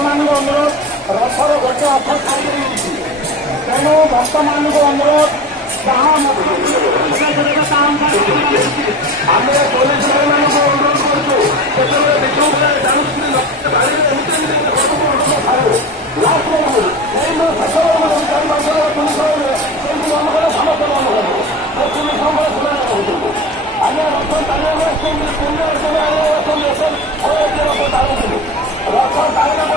ଭକ୍ତମାନଙ୍କୁ ଅନୁରୋଧ ରଥର ଗୋଟେ ଅଥ ଛାଡ଼ିଦେଇଛି। ତେଣୁ ଭକ୍ତମାନଙ୍କୁ ଅନୁରୋଧ ଯାହା ଆମେ ପୋଲିସ ଭାଇମାନଙ୍କୁ ଅନୁରୋଧ କରୁଛୁ କେତେବେଳେ ଦେଖିବାକୁ ଜାଣୁଛନ୍ତି ଆମେ ରଥ ଟାଣିବା ରଥ ଟାଣିବା